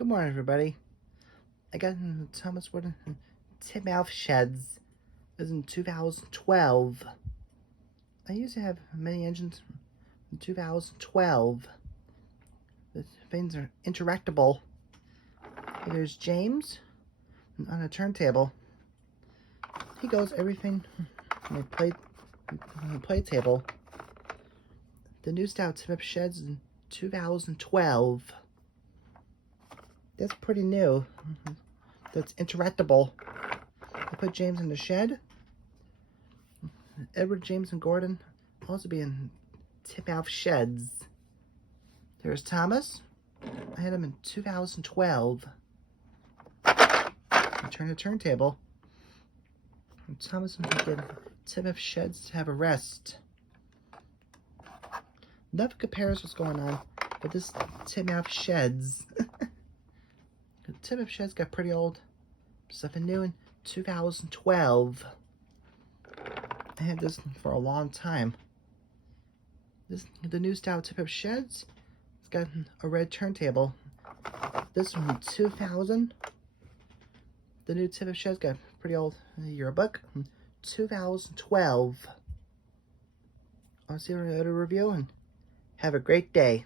Good morning, everybody. I got Thomas Wood Tidmouth sheds. It was in 2012. I used to have many engines in 2012. The things are interactable. There's James on a turntable. He goes everything on the play table. The new style Tidmouth sheds in 2012. That's pretty new. That's interactable. I put James in the shed. Edward, James, and Gordon also be in Tidmouth sheds. There's Thomas. I had him in 2012. I turned the turntable. And Thomas did Tidmouth sheds to have a rest. Nothing compares what's going on with this Tidmouth sheds. The Tidmouth sheds got pretty old. Something new in 2012. I had this for a long time. The new style Tidmouth sheds. It's got a red turntable. This one from 2000. The new Tidmouth sheds got pretty old yearbook. 2012. I'll see you at a review and have a great day.